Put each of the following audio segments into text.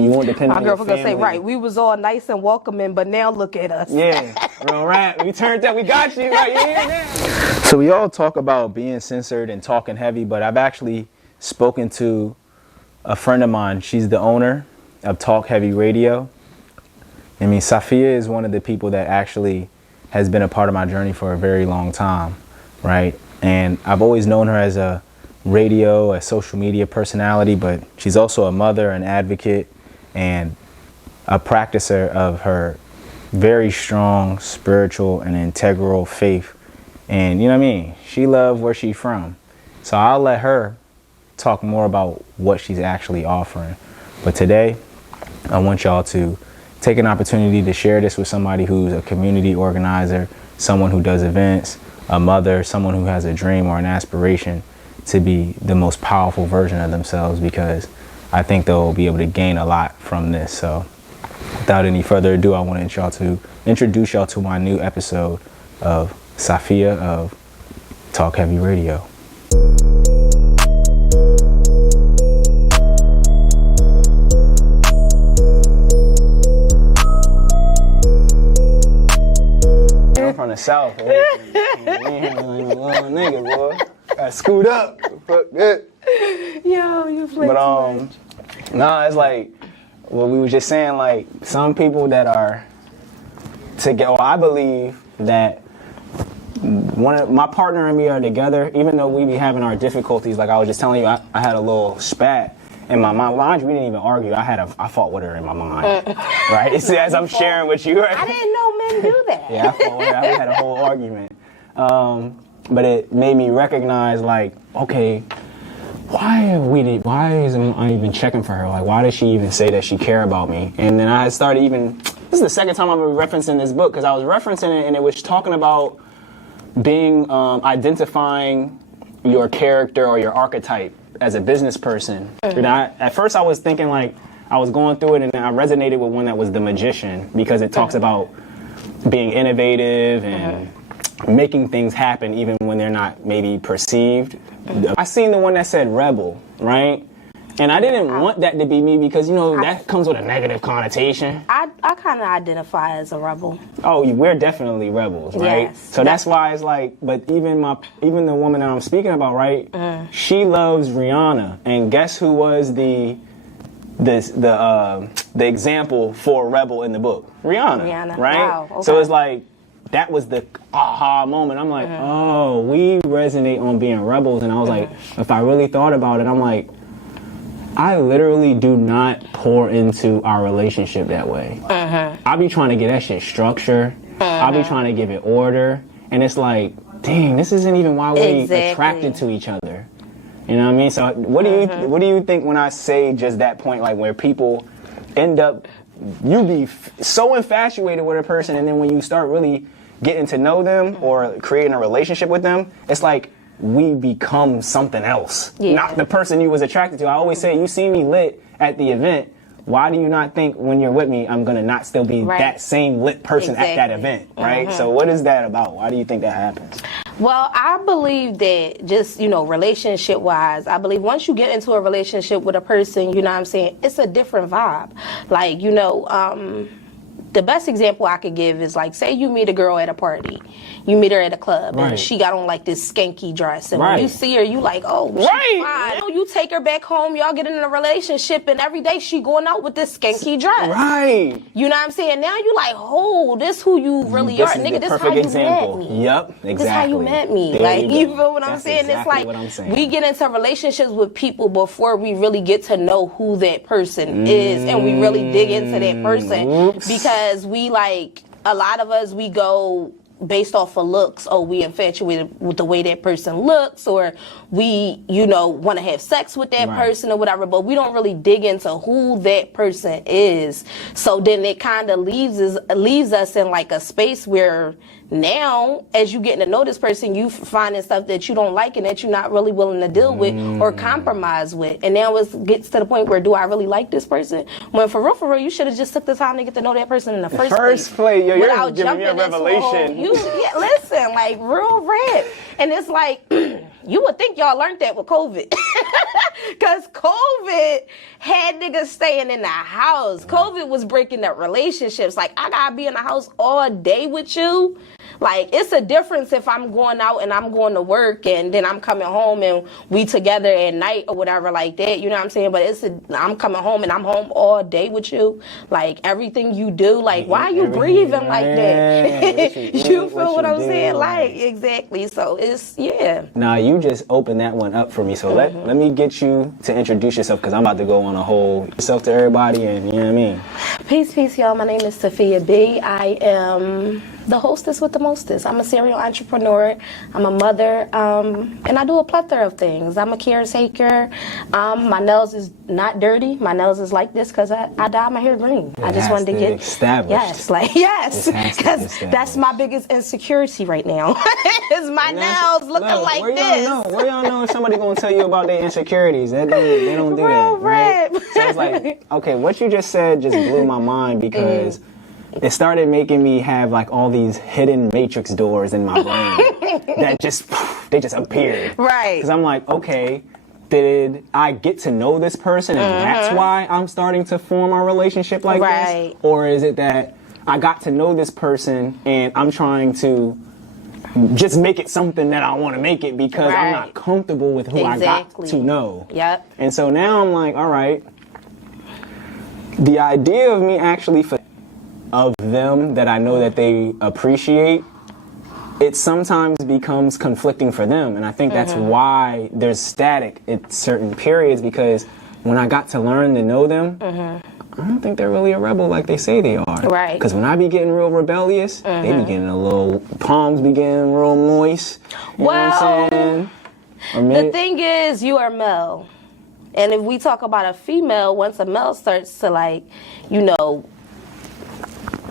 You won't depend on your My girl was family. gonna say, right, we was all nice and welcoming, but now look at us. Yeah, real rap. We turned up, we got you. Right, you here now. So we all talk about being censored and talking heavy, but I've actually spoken to a friend of mine. She's the owner of Talk Heavy Radio. I mean, Sofiyah is one of the people that actually has been a part of my journey for a very long time, right? And I've always known her as a radio, a social media personality, but she's also a mother, an advocate, and a practicer of her very strong spiritual and integral faith. And you know what I mean? She loves where she's from. So I'll let her talk more about what she's actually offering. But today, I want y'all to take an opportunity to share this with somebody who's a community organizer, someone who does events, a mother, someone who has a dream or an aspiration to be the most powerful version of themselves, because I think they'll be able to gain a lot from this. So without any further ado, I want to introduce y'all to my new episode of Sofiyah of Talk Heavy Radio. I'm from the South. We ain't having like a little nigga, boy. Got scoot up. Fuck that. Yo, you play too much. Nah, it's like what we were just saying, like some people that are together, I believe that my partner and me are together, even though we be having our difficulties. Like I was just telling you, I had a little spat in my mind. Mind you, we didn't even argue. I fought with her in my mind. Right? It's as I'm sharing with you. Right? I didn't know men do that. Yeah, I fought with her. We had a whole argument. But it made me recognize, like, okay, why isn't I even checking for her? Like, why does she even say that she care about me? And then I started this is the second time I'm referencing this book, because I was referencing it and it was talking about being, identifying your character or your archetype as a business person. And at first I was thinking, like, I was going through it and I resonated with one that was the magician, because it talks about being innovative and making things happen even when they're not maybe perceived. I seen the one that said rebel, right? And I didn't want that to be me, because, you know, that comes with a negative connotation. I kind of identify as a rebel. Oh, we're definitely rebels, right? Yes. So that's why it's like, but even the woman that I'm speaking about, right? She loves Rihanna, and guess who was the example for a rebel in the book? Rihanna. Right? Wow. Okay. So it's like, that was the aha moment. I'm like, oh, we resonate on being rebels. And I was like, if I really thought about it, I'm like, I literally do not pour into our relationship that way. I be trying to get that shit structure. I be trying to give it order. And it's like, dang, this isn't even why we're attracted to each other. You know what I mean? So what do you think when I say just that point, like where people end up, you be so infatuated with a person, and then when you start really getting to know them or creating a relationship with them, it's like we become something else, not the person you was attracted to. I always say, you see me lit at the event, why do you not think when you're with me I'm gonna not still be that same lit person at that event, right? So what is that about? Why do you think that happens? Well, I believe that just, relationship wise, I believe once you get into a relationship with a person, you know what I'm saying, it's a different vibe. Like, the best example I could give is, like, say you meet a girl at a party. You meet her at a club, and she got on, like, this skanky dress. And when you see her, you like, oh, she's fine. You take her back home, y'all get in a relationship, and every day she going out with this skanky dress. Right. You know what I'm saying? Now you like, oh, this who you really are. Nigga, this how you met me. Yep, exactly. This how you met me. Like, you feel what I'm saying? Exactly it's like, we get into relationships with people before we really get to know who that person is, and we really dig into that person. Because we, like, a lot of us, we go based off of looks. Oh, we infatuated with the way that person looks, or we, want to have sex with that person or whatever, but we don't really dig into who that person is. So then it kind of leaves us in like a space where now, as you getting to know this person, you finding stuff that you don't like and that you're not really willing to deal with or compromise with. And now it gets to the point where, do I really like this person? When for real, you should have just took the time to get to know that person in the first place. Yo, you're giving me a revelation. Listen, like, real rap. And it's like, you would think y'all learned that with COVID. Because COVID had niggas staying in the house. COVID was breaking up relationships. Like, I gotta be in the house all day with you. Like, it's a difference if I'm going out and I'm going to work and then I'm coming home and we together at night or whatever like that. You know what I'm saying? But I'm coming home and I'm home all day with you. Like, everything you do. Like, why are you breathing like that? You feel what I'm saying? Like, exactly. So it's, yeah. Nah, you just opened that one up for me. So let me get you to introduce yourself, because I'm about to go on a whole yourself to everybody, and you know what I mean? Peace, y'all. My name is Sofiyah B. I am the hostess with the mostest. I'm a serial entrepreneur. I'm a mother, and I do a plethora of things. I'm a caretaker. My nails is not dirty. My nails is like this because I dyed my hair green. I just wanted to get established. Yes, because that's my biggest insecurity right now. Is my nails looking like this. Where y'all know if somebody gonna tell you about their insecurities? They don't do that, right? So it's like, okay, what you just said just blew my mind, because it started making me have like all these hidden matrix doors in my brain that just appeared. Right. Because I'm like, okay, did I get to know this person and that's why I'm starting to form a relationship like this? Or is it that I got to know this person and I'm trying to just make it something that I want to make it because I'm not comfortable with who I got to know? Yep. And so now I'm like, all right, the idea of me actually of them that I know that they appreciate, it sometimes becomes conflicting for them. And I think that's why there's static at certain periods, because when I got to learn to know them, I don't think they're really a rebel like they say they are. Right. Because when I be getting real rebellious, they be getting a little, palms be getting real moist. You know what I'm saying? The thing is, you are male. And if we talk about a female, once a male starts to, like, you know,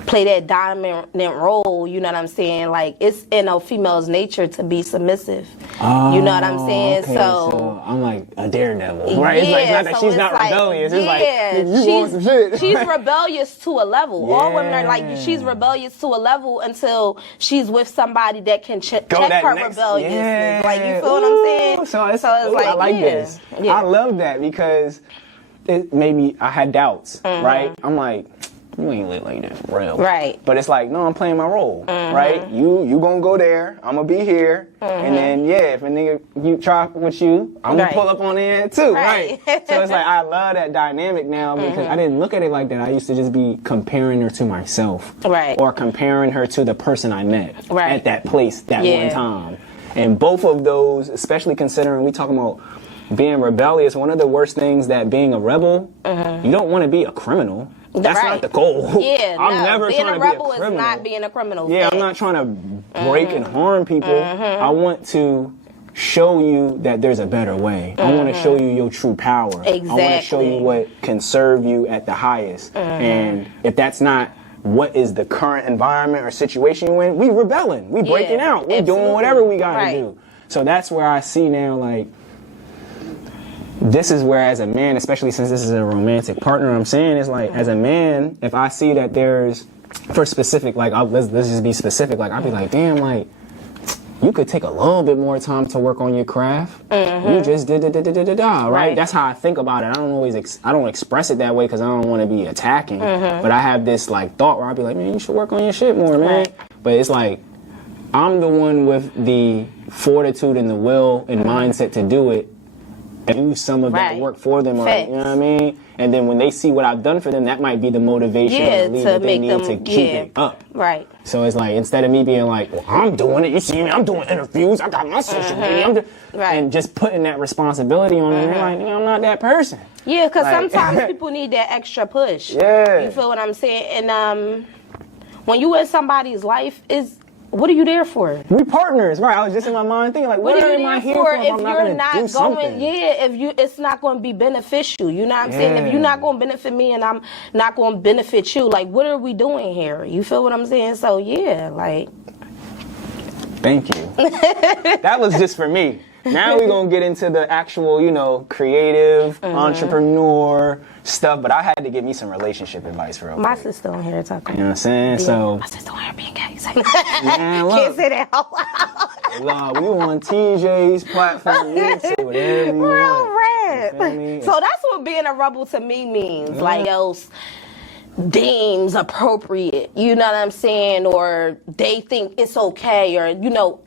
play that dominant role, you know what I'm saying? Like, it's in a female's nature to be submissive. Oh, you know what I'm saying? Okay, so I'm like a daredevil, right? It's like, it's not that she's not rebellious. It's like, you want some shit. She's rebellious to a level. All women are like, she's rebellious to a level until she's with somebody that can check her rebelliousness. Like, you feel what I'm saying? So it's like, I like this. Yeah. I love that, because it made me, I had doubts, right? I'm like, you ain't lit like that for real. Right. But it's like, no, I'm playing my role, right? You gonna go there, I'm gonna be here, and then, if a nigga you try with you, I'm gonna pull up on the end too, right? So it's like, I love that dynamic now, because I didn't look at it like that. I used to just be comparing her to myself. Right. Or comparing her to the person I met at that place that one time. And both of those, especially considering we talking about being rebellious, one of the worst things that being a rebel, you don't want to be a criminal. That's not the goal. Yeah, I'm never being trying a to rebel be a criminal. is not being a criminal. Yeah, I'm not trying to break and harm people. I want to show you that there's a better way. I want to show you your true power. Exactly. I want to show you what can serve you at the highest. And if that's not what is the current environment or situation you're in, we rebelling. We breaking out. We doing whatever we got to do. So that's where I see now, like, this is where, as a man, especially since this is a romantic partner, I'm saying is like, as a man, if I see that there's, for specific, like, let's just be specific, like, I'll be like, damn, like, you could take a little bit more time to work on your craft. You just did right? That's how I think about it. I don't always, I don't express it that way because I don't want to be attacking. But I have this, like, thought where I'll be like, man, you should work on your shit more, man. But it's like, I'm the one with the fortitude and the will and mindset to do it. Do some of that work for them, or, you know what I mean? And then when they see what I've done for them, that might be the motivation that they need to keep it up. Right. So it's like, instead of me being like, well, I'm doing it, you see me, I'm doing interviews, I got my social media, and just putting that responsibility on them, they're like, I'm not that person. Yeah, because sometimes people need that extra push. Yeah. You feel what I'm saying? And when you in somebody's life, what are you there for? We partners, right? I was just in my mind thinking, like, what am I here for if I'm not going to do something? It's not going to be beneficial. You know what I'm saying? If you're not going to benefit me and I'm not going to benefit you, like, what are we doing here? You feel what I'm saying? So, yeah, like. Thank you. That was just for me. Now we're going to get into the actual, you know, creative, entrepreneur stuff, but I had to give me some relationship advice real quick. My sister on here talking. You know what I'm saying? Yeah. So my sister on here being gay. Man, look, can't say that out loud. Nah, we on TJ's platform. You can say whatever you want. saying? So that's what being a rebel to me means. Like else deems appropriate, you know what I'm saying, or they think it's okay, or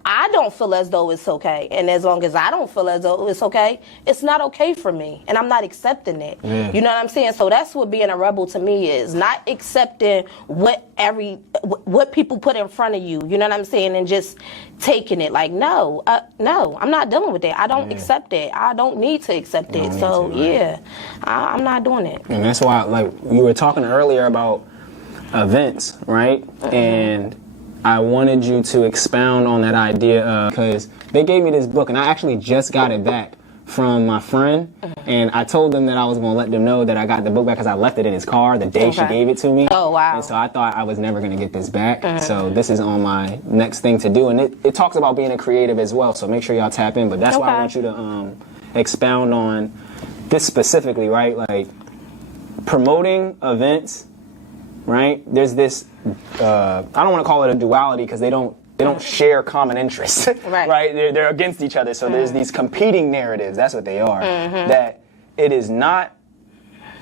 I don't feel as though it's okay, and as long as I don't feel as though it's okay, it's not okay for me, and I'm not accepting it. You know what I'm saying? So that's what being a rebel to me is, not accepting what people put in front of you, you know what I'm saying, and just taking it like, no, I'm not dealing with that. I don't accept it. I don't need to accept it. So I'm not doing it. And that's why, like you were talking earlier about events, right? And I wanted you to expound on that idea because they gave me this book, and I actually just got it back from my friend, and I told them that I was going to let them know that I got the book back because I left it in his car the day she gave it to me. Oh, wow. And so I thought I was never going to get this back. So this is on my next thing to do, and it talks about being a creative as well, so make sure y'all tap in. But that's why I want you to expound on this specifically, right? Like promoting events, right? There's this, I don't want to call it a duality because they don't share common interests, right? They're against each other. So there's these competing narratives. That's what they are. That it is not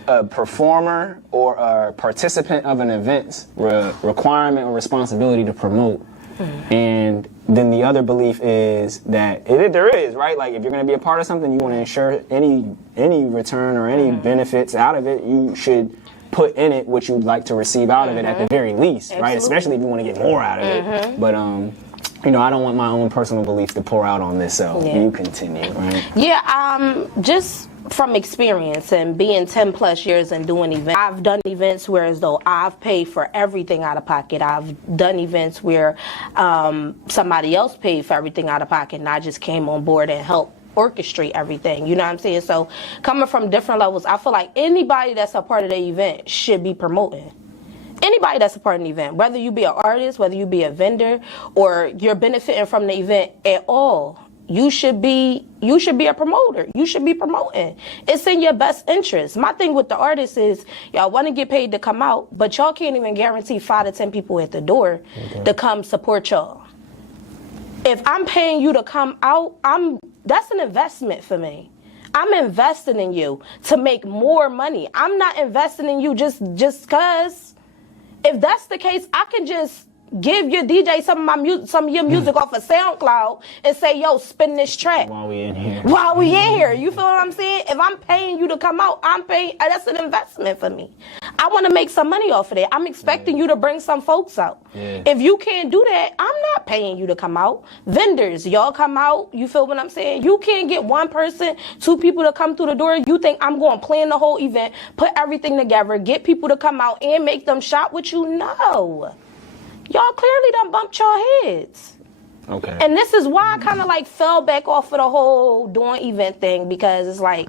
a performer or a participant of an event's requirement or responsibility to promote. And then the other belief is that there is, right? Like if you're going to be a part of something, you want to ensure any return or any benefits out of it, you should put in it what you'd like to receive out of it at the very least, right? Especially if you want to get more out of it. But I don't want my own personal beliefs to pour out on this, so you continue, right? Yeah, just from experience and being 10 plus years and doing events, I've done events where as though I've paid for everything out of pocket. I've done events where somebody else paid for everything out of pocket, and I just came on board and helped orchestrate everything, you know what I'm saying? So coming from different levels, I feel like anybody that's a part of the event should be promoting. Anybody that's a part of the event, whether you be an artist, whether you be a vendor, or you're benefiting from the event at all, you should be a promoter. You should be promoting. It's in your best interest. My thing with the artists is y'all want to get paid to come out, but y'all can't even guarantee 5 to 10 people at the door to come support y'all. If I'm paying you to come out, that's an investment for me. I'm investing in you to make more money. I'm not investing in you just cause. If that's the case, I can just give your DJ some of your music off of SoundCloud and say, yo, spin this track. While we in here. You feel what I'm saying? If I'm paying you to come out, that's an investment for me. I want to make some money off of that. I'm expecting you to bring some folks out. If you can't do that, I'm not paying you to come out. Vendors, y'all come out. You feel what I'm saying? You can't get one person, 2 people to come through the door. You think I'm going to plan the whole event, put everything together, get people to come out and make them shop with you? No. Y'all clearly done bumped your heads. Okay. And this is why I kind of like fell back off of the whole doing event thing, because it's like,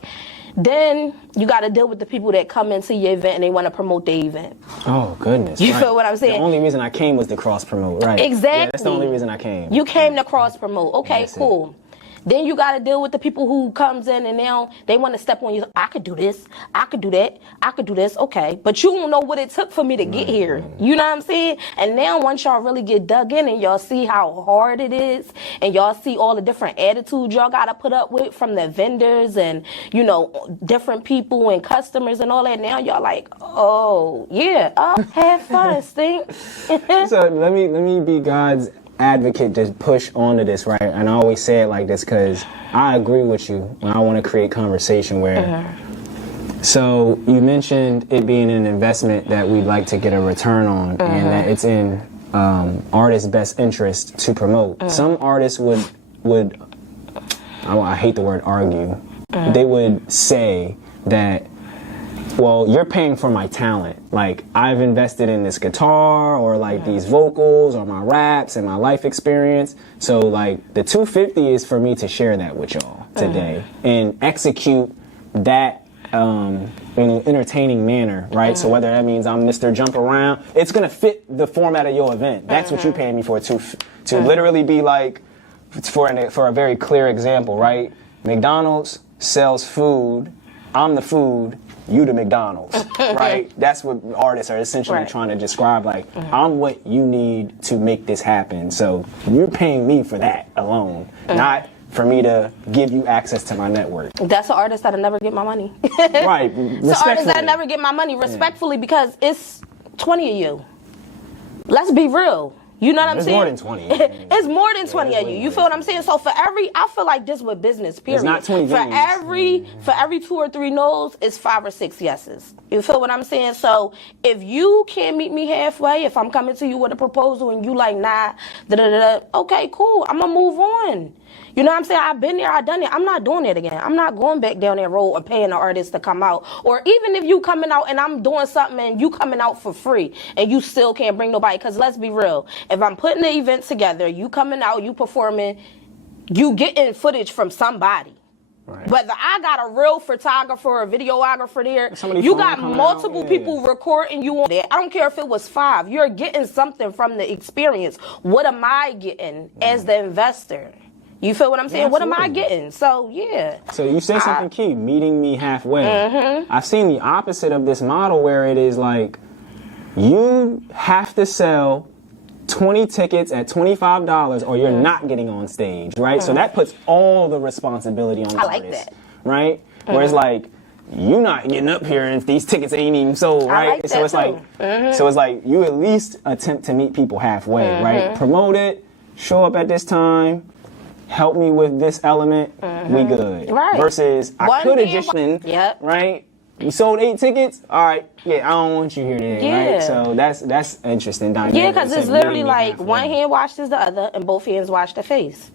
then you got to deal with the people that come into your event and they want to promote the event. Oh, goodness. You feel what I'm saying? The only reason I came was to cross promote, right? Exactly. Yeah, that's the only reason I came. You came to cross promote. Okay, cool. Then you got to deal with the people who comes in and now they want to step on you. I could do this. I could do that. I could do this. Okay. But you don't know what it took for me to get here. You know what I'm saying? And now once y'all really get dug in and y'all see how hard it is and y'all see all the different attitudes y'all got to put up with from the vendors and, different people and customers and all that, now y'all like, oh, yeah, have fun, stink. So let me be God's advocate to push onto this, right? And I always say it like this because I agree with you when I want to create conversation where so you mentioned it being an investment that we'd like to get a return on and that it's in artists' best interest to promote. Some artists would I hate the word argue, they would say that, well, you're paying for my talent. Like, I've invested in this guitar or like these vocals or my raps and my life experience. So like the $250 is for me to share that with y'all today and execute that in an entertaining manner, right? So whether that means I'm Mr. Jump Around, it's gonna fit the format of your event. That's what you're paying me for, to literally be like, for a very clear example, right? McDonald's sells food. I'm the food. You the McDonald's, right? That's what artists are essentially trying to describe. Like, I'm what you need to make this happen. So you're paying me for that alone, not for me to give you access to my network. That's an artist that'll never get my money. Right. It's an artist that'll never get my money respectfully because it's 20 of you. Let's be real. You know what I'm saying? It's more than 20. It's more than 20 of you. You feel what I'm saying? So for every, I feel like this with business, period. It's not 20 for every 2 or 3 no's, it's 5 or 6 yeses. You feel what I'm saying? So if you can't meet me halfway, if I'm coming to you with a proposal and you like, nah, okay, cool. I'm gonna move on. You know what I'm saying? I've been there, I've done it. I'm not doing it again. I'm not going back down that road or paying an artist to come out. Or even if you coming out and I'm doing something and you coming out for free and you still can't bring nobody. Because let's be real. If I'm putting the event together, you coming out, you performing, you getting footage from somebody. Right. Whether I got a real photographer or a videographer there, you got multiple people recording you on there. I don't care if it was 5. You're getting something from the experience. What am I getting as the investor? You feel what I'm saying? Yeah, what am I getting? So, yeah. So you say something key, meeting me halfway. I've seen the opposite of this model where it is like, you have to sell 20 tickets at $25 or you're not getting on stage, right? So that puts all the responsibility on the artist. I like that. Right? Where it's like, you're not getting up here and if these tickets ain't even sold, right? Like so it's like you at least attempt to meet people halfway, right? Promote it, show up at this time, help me with this element, we good. Right. Versus, I could have just been, right? You sold 8 tickets? All right, I don't want you here today, right? So that's interesting dynamic. Yeah, because it's literally like one hand washes the other and both hands wash the face.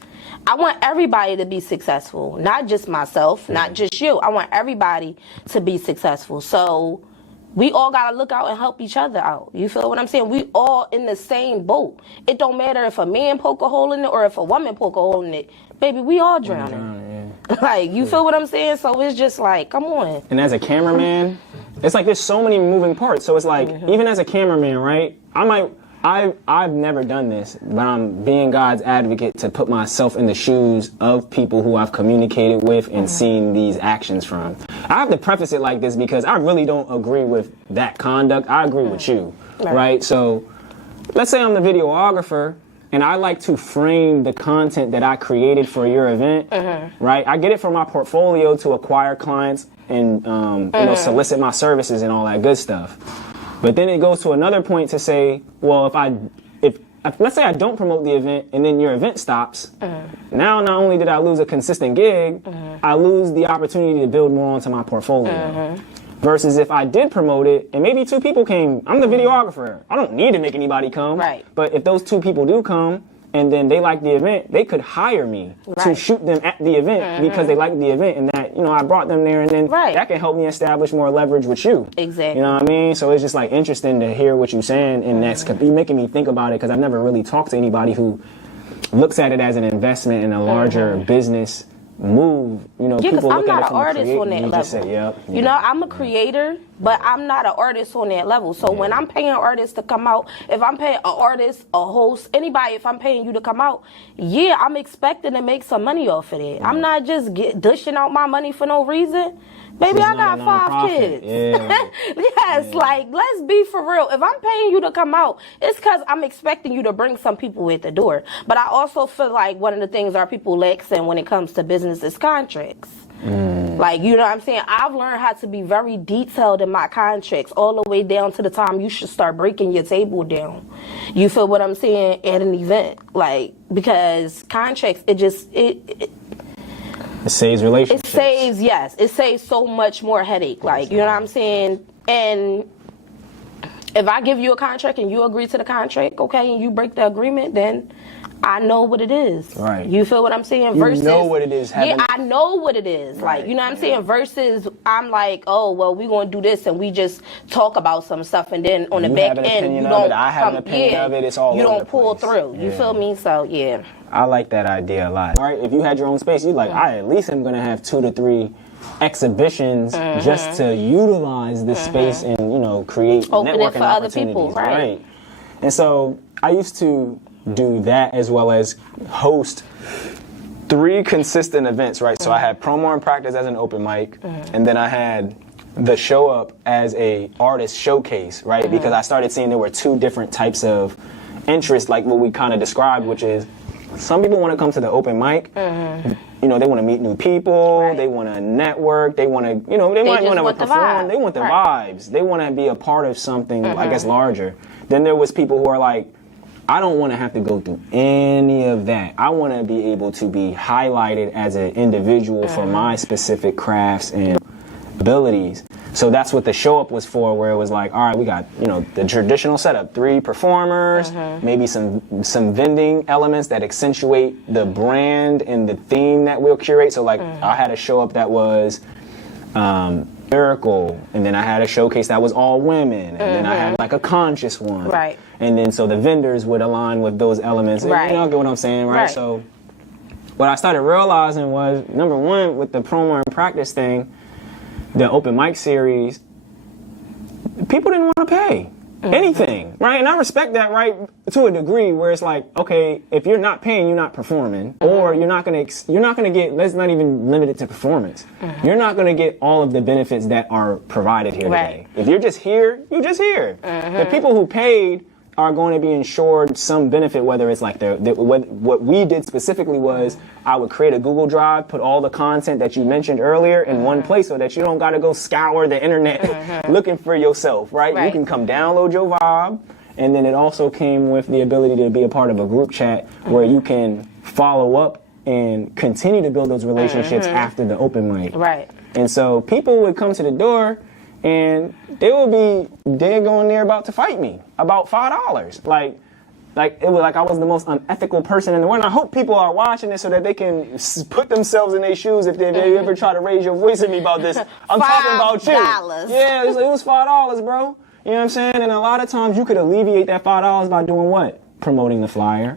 I want everybody to be successful, not just myself, not just you. I want everybody to be successful. So we all got to look out and help each other out. You feel what I'm saying? We all in the same boat. It don't matter if a man poke a hole in it or if a woman poke a hole in it. Baby, we all drowning. Like, you feel what I'm saying? So it's just like, come on. And as a cameraman, it's like there's so many moving parts. So it's like, even as a cameraman, right? I've never done this, but I'm being God's advocate to put myself in the shoes of people who I've communicated with and seen these actions from. I have to preface it like this because I really don't agree with that conduct. I agree with you, right? So let's say I'm the videographer and I like to frame the content that I created for your event, right? I get it from my portfolio to acquire clients and solicit my services and all that good stuff. But then it goes to another point to say, well, if let's say I don't promote the event and then your event stops, now not only did I lose a consistent gig, I lose the opportunity to build more onto my portfolio. Versus if I did promote it and maybe 2 people came, I'm the videographer. I don't need to make anybody come. Right. But if those 2 people do come and then they like the event, they could hire me to shoot them at the event because they like the event and that, I brought them there and then that can help me establish more leverage with you. Exactly. You know what I mean? So it's just like interesting to hear what you're saying and that's making me think about it because I've never really talked to anybody who looks at it as an investment in a larger business move. People look at it from artist on that level. Say, I'm a creator, but I'm not an artist on that level. So when I'm paying artists to come out, if I'm paying an artist, a host, anybody, if I'm paying you to come out, I'm expecting to make some money off of it. I'm not just dishing out my money for no reason. Baby, I got 5 kids. Yes, like, let's be for real. If I'm paying you to come out, it's because I'm expecting you to bring some people at the door. But I also feel like one of the things our people lacks in when it comes to business is contracts. Like, you know what I'm saying? I've learned how to be very detailed in my contracts, all the way down to the time you should start breaking your table down. You feel what I'm saying? At an event. Like, because contracts, it saves relationships. It saves so much more headache. Like, you know what I'm saying? And if I give you a contract and you agree to the contract, okay, and you break the agreement, then I know what it is. Right. You feel what I'm saying? Versus, you know what it is. I know what it is. Right. Like, you know what I'm saying? Versus, I'm like, oh, well, we're going to do this, and we just talk about some stuff, and then on the back end, you don't I have an opinion of it. It's all you over don't pull through. You feel me? So, yeah. I like that idea a lot. Right? If you had your own space, you like, I at least am going to have 2 to 3 exhibitions just to utilize this space and, create open networking it for other opportunities. people. Right. And so I used to do that as well as host 3 consistent events, right? So I had promo and practice as an open mic, and then I had the show up as a artist showcase, right? Because I started seeing there were 2 different types of interest, like what we kind of described, which is some people want to come to the open mic, you know, they want to meet new people. Right. They want to network. They want to, you know, they might want to perform. They want the right. vibes. They want to be a part of something, I guess, larger. Then there was people who are like, I don't want to have to go through any of that. I want to be able to be highlighted as an individual for my specific crafts and abilities. So that's what the show up was for, where it was like, all right, we got, you know, the traditional setup, 3 performers, maybe some vending elements that accentuate the brand and the theme that we'll curate. So like I had a show up that was lyrical, and then I had a showcase that was all women, and then I had like a conscious one. Right. And then so the vendors would align with those elements. Right. You know, get what I'm saying, right? So what I started realizing was, number one, with the promo and practice thing, the open mic series, people didn't want to pay anything, right? And I respect that, right, to a degree, where it's like, okay, if you're not paying, you're not performing, or you're not gonna get. Let's not even limit it to performance. You're not gonna get all of the benefits that are provided here today. If you're just here, you're just here. The people who paid are going to be ensured some benefit, whether it's like what we did specifically was I would create a Google Drive, put all the content that you mentioned earlier in one place so that you don't got to go scour the internet looking for yourself, right? You can come download your vibe, and then it also came with the ability to be a part of a group chat where you can follow up and continue to build those relationships after the open mic. Right. And so people would come to the door and they would be dead going there about to fight me about $5. Like it was like I was the most unethical person in the world. And I hope people are watching this so that they can put themselves in their shoes if they ever try to raise your voice at me about this. I'm talking about you. Yeah, it was $5, bro. You know what I'm saying? And a lot of times you could alleviate that $5 by doing what? Promoting the flyer.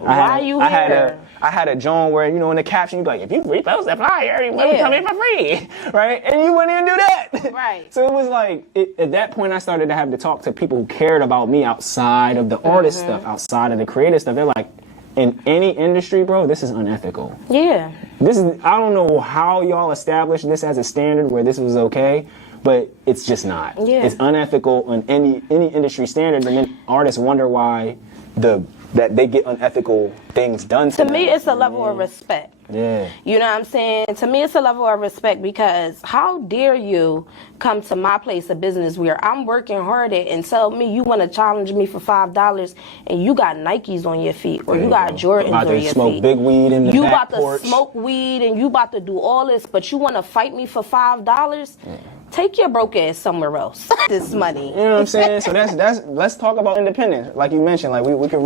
I had a John where, you know, in the caption, you'd be like, if you repost that flyer, you will come in for free, right? And you wouldn't even do that. Right. So it was like, at that point, I started to have to talk to people who cared about me outside of the artist stuff, outside of the creative stuff. They're like, in any industry, bro, this is unethical. Yeah. I don't know how y'all established this as a standard where this was okay, but it's just not. Yeah. It's unethical on any industry standard, and then artists wonder why that they get unethical things done to them. Me, it's a level of respect. Yeah. You know what I'm saying? To me, it's a level of respect, because how dare you come to my place of business where I'm working hard at and tell me you want to challenge me for $5 and you got Nikes on your feet, or you got Jordans on your feet. Smoke big weed in the you back about porch. To smoke weed and you about to do all this, but you want to fight me for $5? Take your broke ass somewhere else. This money. You know what I'm saying? So that's let's talk about independence. Like you mentioned, like we could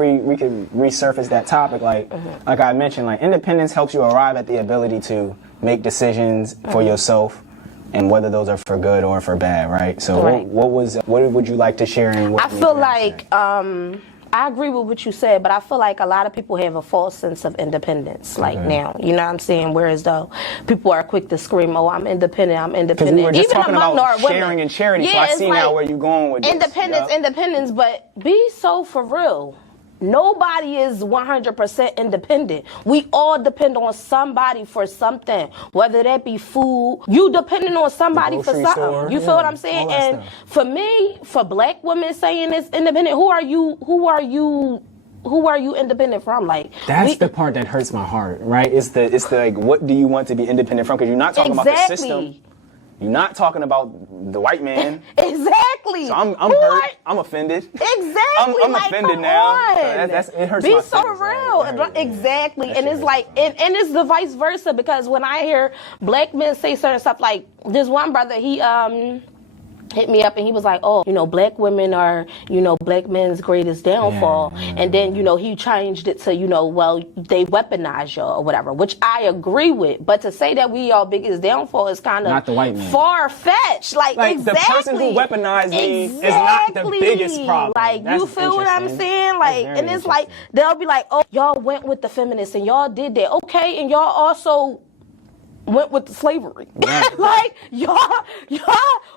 resurface that topic. Like I mentioned, like independence helps you arrive at the ability to make decisions for yourself, and whether those are for good or for bad, right? So what would you like to share? And I feel like I agree with what you said, but I feel like a lot of people have a false sense of independence now. You know what I'm saying? Whereas though people are quick to scream, "Oh, I'm independent, I'm independent." We were just talking about sharing and charity, so I see now where you're going with independence, this. Independence, but be so for real. Nobody is 100% independent. We all depend on somebody for something, whether that be food. You depending on somebody for something. Store, you feel what I'm saying? And stuff. For me, for black women saying it's independent, who are you independent from? Like, that's the part that hurts my heart, right? It's the like, what do you want to be independent from? Because you're not talking about the system. You're not talking about the white man. Exactly. So I'm hurt. I'm offended. Exactly. I'm like, offended now. So it hurts. Be so real. Exactly. And it's like, and it's the vice versa, because when I hear black men say certain stuff, like this one brother, he hit me up and he was like, oh, you know, black women are, you know, black men's greatest downfall. And then, you know, he changed it to, you know, well, they weaponize y'all or whatever, which I agree with. But to say that we y'all biggest downfall is kind of far-fetched. Like exactly. The person who weaponized me is not the biggest problem. Like, you feel what I'm saying? Like, and it's like, they'll be like, oh, y'all went with the feminists and y'all did that. Okay, and y'all also went with the slavery. Right. Like, y'all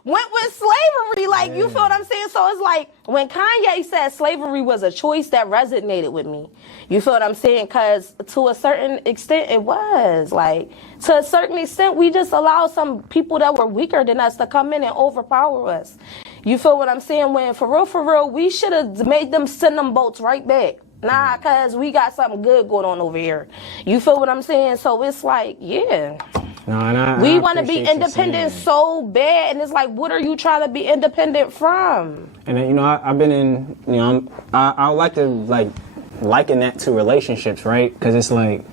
went with slavery. Like, you feel what I'm saying? So it's like, when Kanye said slavery was a choice, that resonated with me. You feel what I'm saying? Because to a certain extent, it was. Like, to a certain extent, we just allowed some people that were weaker than us to come in and overpower us. You feel what I'm saying? When, for real, we should have made them send them boats right back. Nah, cause we got something good going on over here. You feel what I'm saying? So it's like, yeah. No, we want to be independent so bad, and it's like, what are you trying to be independent from? And then, I've been in, I like to liken that to relationships, right? Because it's like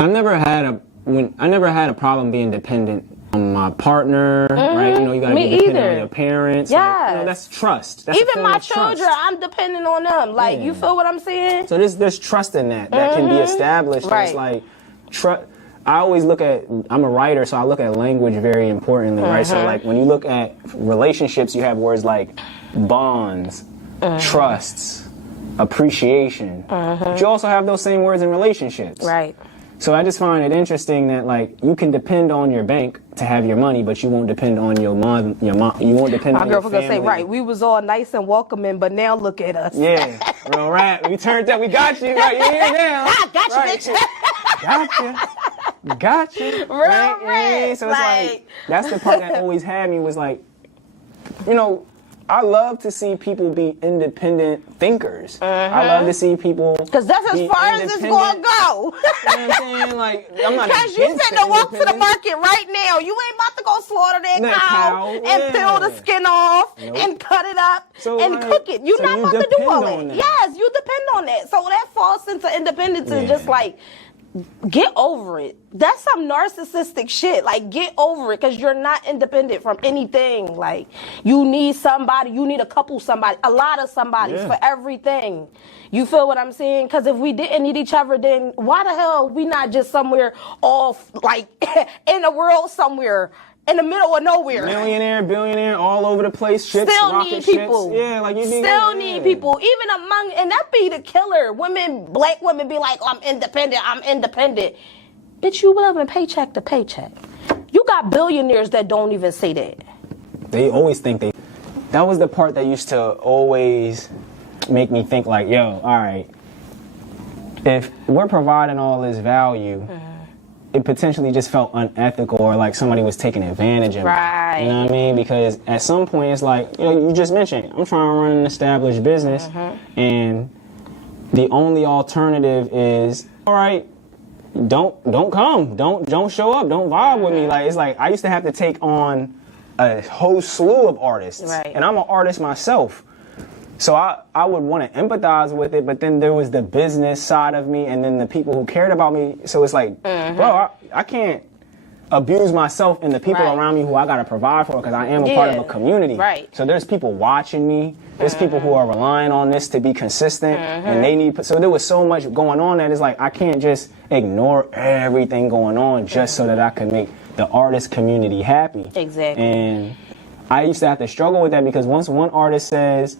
I never had a problem being dependent on my partner, right? You gotta be dependent on your parents. Yeah, like, that's trust. That's even my children, I'm dependent on them. Like, you feel what I'm saying? So there's trust in that can be established. Right. It's like I always look at, I'm a writer, so I look at language very importantly, right? So like when you look at relationships, you have words like bonds, trusts, appreciation. But you also have those same words in relationships. Right. So I just find it interesting that like you can depend on your bank to have your money, but you won't depend on your mom. You won't depend on your family. My girl was gonna say, right? We was all nice and welcoming, but now look at us. Yeah, real rap. We turned up. We got you. Right, you're here now. I got you, bitch. Gotcha. Real right? So it's like that's the part that always had me was like, I love to see people be independent thinkers. I love to see people because that's as far as it's gonna go. You know what I'm saying? Like, I'm not because you finna walk to the market right now. You ain't about to go slaughter that cow and peel the skin off and cut it up and cook it. You're not about to do all that. Yes, you depend on that. So that false sense of independence is just like, get over it. That's some narcissistic shit. Like, get over it, because you're not independent from anything. Like, you need somebody, you need a couple somebody, a lot of somebodies for everything. You feel what I'm saying? Because if we didn't need each other, then why the hell we not just somewhere off, like, in the world somewhere, in the middle of nowhere. Millionaire, billionaire, all over the place. Shits, still need people. Shits. Yeah, like you need. Still need people. Even among, and that be the killer. Black women be like, oh, I'm independent. Bitch, you living paycheck to paycheck. You got billionaires that don't even say that. They always think they. That was the part that used to always make me think like, yo, all right, if we're providing all this value, it potentially just felt unethical or like somebody was taking advantage of it. Right. You know what I mean? Because at some point it's like, you just mentioned, I'm trying to run an established business and the only alternative is, all right, don't come. Don't show up. Don't vibe with me. Like, it's like I used to have to take on a whole slew of artists. Right. And I'm an artist myself. So I would want to empathize with it, but then there was the business side of me and then the people who cared about me. So it's like, bro, I can't abuse myself and the people around me who I got to provide for, because I am a part of a community. Right. So there's people watching me. There's people who are relying on this to be consistent, and they need. So there was so much going on that it's like I can't just ignore everything going on just so that I can make the artist community happy. Exactly. And I used to have to struggle with that, because once one artist says,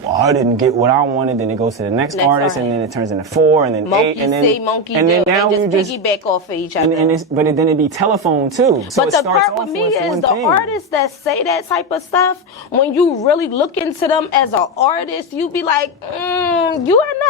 well, I didn't get what I wanted, then it goes to the next artist, and then it turns into 4, and then 8, and then now you just piggyback off of each other. But then it'd be telephone too. So but the part with me is the artists that say that type of stuff, when you really look into them as an artist, you be like, you're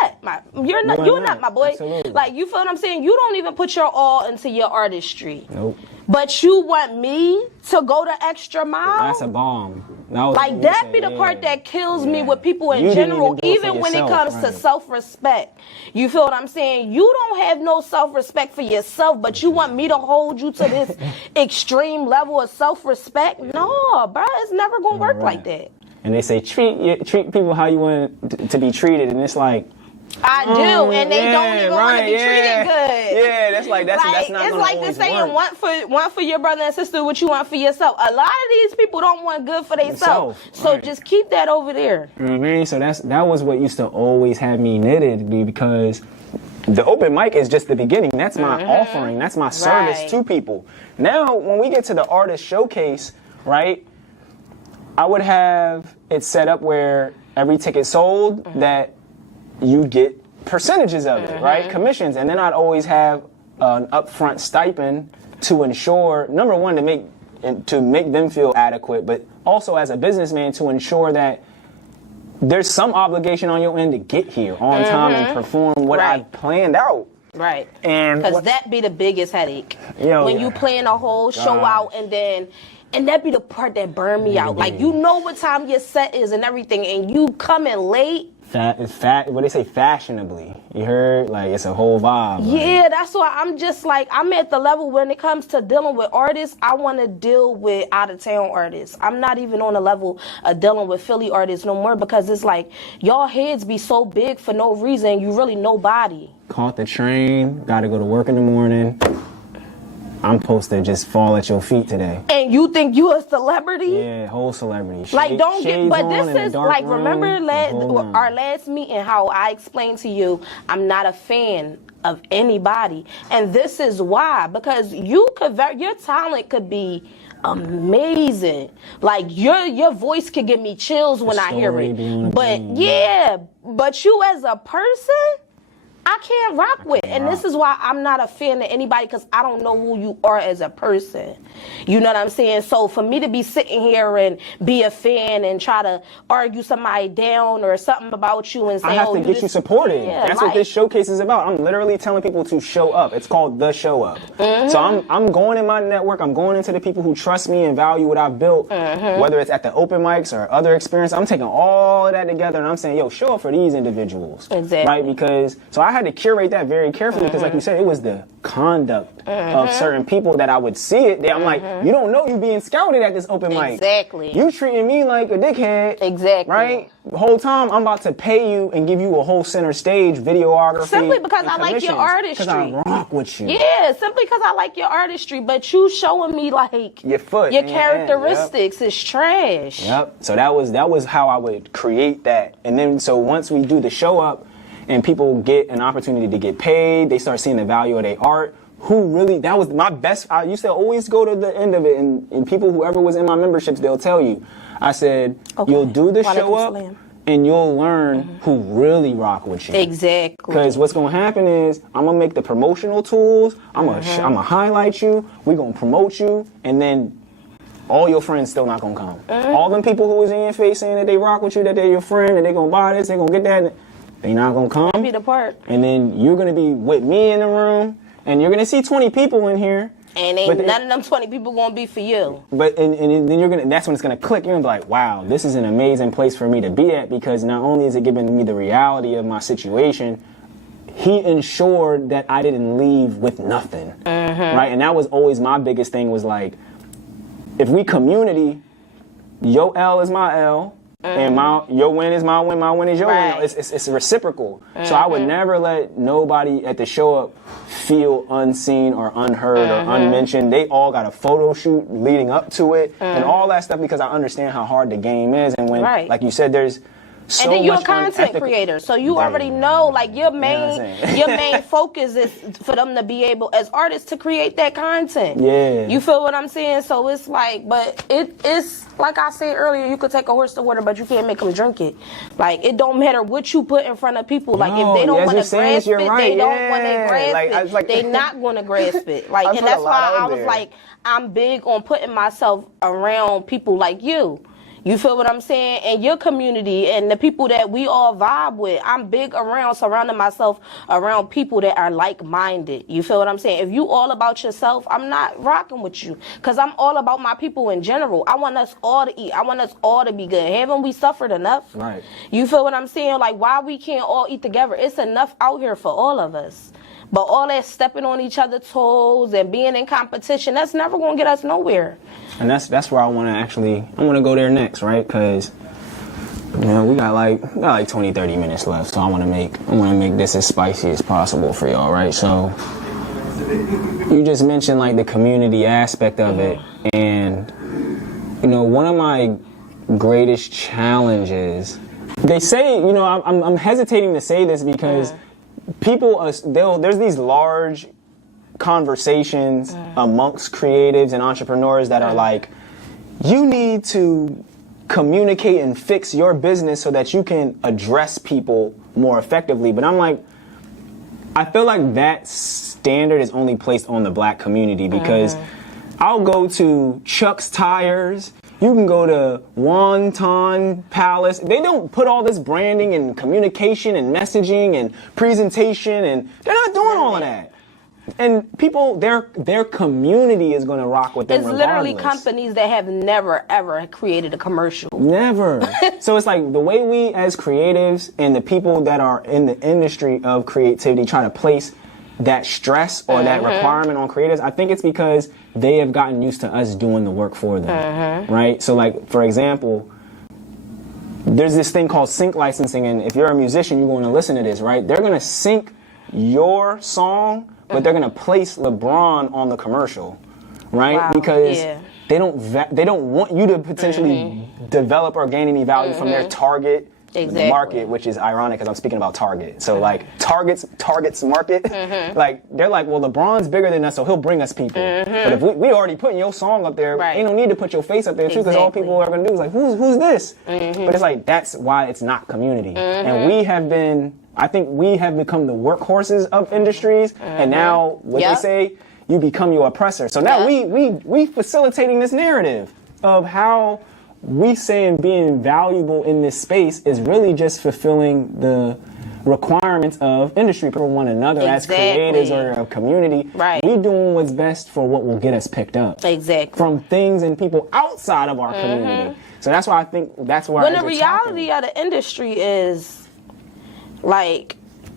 not my boy. Absolutely. Like, you feel what I'm saying? You don't even put your all into your artistry. Nope. But you want me to go the extra mile? That's a bomb. Like, that be the part that kills me with people in general, even when it comes to self-respect. You feel what I'm saying? You don't have no self-respect for yourself, but you want me to hold you to this extreme level of self-respect? No, bro, it's never going to work like that. And they say, treat people how you want to be treated, and it's like, I do, and they don't even want to be treated good. Yeah, that's not. It's like the saying, want for your brother and sister what you want for yourself. A lot of these people don't want good for themselves, so just keep that over there. You know what I mean? So that was what used to always have me knitted, because the open mic is just the beginning. That's my offering. That's my service to people. Now, when we get to the artist showcase, right? I would have it set up where every ticket sold that you get percentages of it, right? Commissions. And then I'd always have an upfront stipend to ensure, number one, to make them feel adequate, but also as a businessman to ensure that there's some obligation on your end to get here on time and perform what I've planned out. Right. And because that be the biggest headache. When you plan a whole show out and that be the part that burn me out. Like, you know what time your set is and everything, and you coming late what they say, fashionably. You heard? Like, it's a whole vibe. Yeah, that's why I'm just like, I'm at the level when it comes to dealing with artists, I want to deal with out-of-town artists. I'm not even on the level of dealing with Philly artists no more, because it's like, y'all heads be so big for no reason. You really nobody. Caught the train, got to go to work in the morning. I'm supposed to just fall at your feet today. And you think you a celebrity? Yeah, whole celebrity. Like, don't get, but this is like, room, remember our last meeting, how I explained to you, I'm not a fan of anybody. And this is why, because your talent could be amazing. Like, your voice could give me chills when I hear it. But yeah, but you as a person, I can't rock with. And this is why I'm not a fan of anybody, because I don't know who you are as a person. You know what I'm saying? So for me to be sitting here and be a fan and try to argue somebody down or something about you and say, I have to get you supported. Yeah, that's what this showcase is about. I'm literally telling people to show up. It's called The Show Up. So I'm going in my network. I'm going into the people who trust me and value what I've built, whether it's at the open mics or other experience. I'm taking all of that together and I'm saying, yo, show up for these individuals. Exactly. Right? Because, so I had to curate that very carefully because, like you said, it was the conduct of certain people that I would see it. That I'm like, you don't know you being scouted at this open mic. Exactly. You treating me like a dickhead. Exactly. Right? The whole time I'm about to pay you and give you a whole center stage videography. Simply because I like your artistry. Because I rock with you. Yeah, simply because I like your artistry. But you showing me like your foot, your characteristics is trash. Yep. So that was how I would create that. And then so once we do the show up and people get an opportunity to get paid, they start seeing the value of their art. That was my best. I used to always go to the end of it, and people, whoever was in my memberships, they'll tell you. I said, you'll do the show up, and you'll learn who really rock with you. Exactly. Because what's going to happen is, I'm going to make the promotional tools, I'm going to highlight you, we're going to promote you, and then all your friends still not going to come. All them people who was in your face saying that they rock with you, that they're your friend, and they're going to buy this, they're going to get that, they not going to come. I'll be the part. And then you're going to be with me in the room, and you're going to see 20 people in here. And none of them 20 people going to be for you. But and then you're going to, that's when it's going to click. You're going to be like, wow, this is an amazing place for me to be at, because not only is it giving me the reality of my situation, he ensured that I didn't leave with nothing. Right? And that was always my biggest thing, was like, if we community, your L is my L, and your win is my win is your win. It's reciprocal. So I would never let nobody at the show up feel unseen or unheard or unmentioned. They all got a photo shoot leading up to it and all that stuff, because I understand how hard the game is. And when, like you said, there's so and then you're much a content creator, so you already know, like, your main focus is for them to be able, as artists, to create that content. Yeah. You feel what I'm saying? So it's like, but it's like I said earlier, you could take a horse to water, but you can't make them drink it. Like, it don't matter what you put in front of people. Like, if they don't want to grasp it, they don't want to grasp it. They not going to grasp it. Like, and that's why I was like, I'm big on putting myself around people like you. You feel what I'm saying? And your community and the people that we all vibe with. I'm big around surrounding myself around people that are like-minded. You feel what I'm saying? If you all about yourself, I'm not rocking with you, because I'm all about my people in general. I want us all to eat. I want us all to be good. Haven't we suffered enough? Right. You feel what I'm saying? Like, why we can't all eat together? It's enough out here for all of us. But all that stepping on each other's toes and being in competition, that's never going to get us nowhere. And that's where I want to go there next, right? Because, you know, we got like 20, 30 minutes left. So I want to make this as spicy as possible for y'all, right? So you just mentioned like the community aspect of it. And, you know, one of my greatest challenges, they say, you know, I'm hesitating to say this because there's these large conversations amongst creatives and entrepreneurs that are like, you need to communicate and fix your business so that you can address people more effectively. But I'm like, I feel like that standard is only placed on the black community, because I'll go to Chuck's Tires, you can go to Wonton Palace. They don't put all this branding and communication and messaging and presentation, and they're not doing all of that. And people, their community is going to rock with them. It's regardless. literally companies that have never ever created a commercial. Never. So it's like the way we as creatives and the people that are in the industry of creativity try to place that stress or that requirement on creators, I think it's because they have gotten used to us doing the work for them, right? So like, for example, there's this thing called sync licensing, and if you're a musician, you're going to listen to this, right? They're going to sync your song, but they're going to place LeBron on the commercial, right? Wow. Because they don't want you to potentially develop or gain any value from their target market, which is ironic because I'm speaking about Target. So like Target's market, like they're like, well, LeBron's bigger than us, so he'll bring us people. But if we already putting your song up there, ain't no need to put your face up there too, because all people are gonna do is like, who's this? But it's like, that's why it's not community. And I think we have become the workhorses of industries, and now what they say, you become your oppressor. So now we facilitating this narrative of how we saying being valuable in this space is really just fulfilling the requirements of industry for one another as creators or a community. Right. We doing what's best for what will get us picked up. Exactly. From things and people outside of our community. So that's why I think that's why. When the reality of the industry is, like,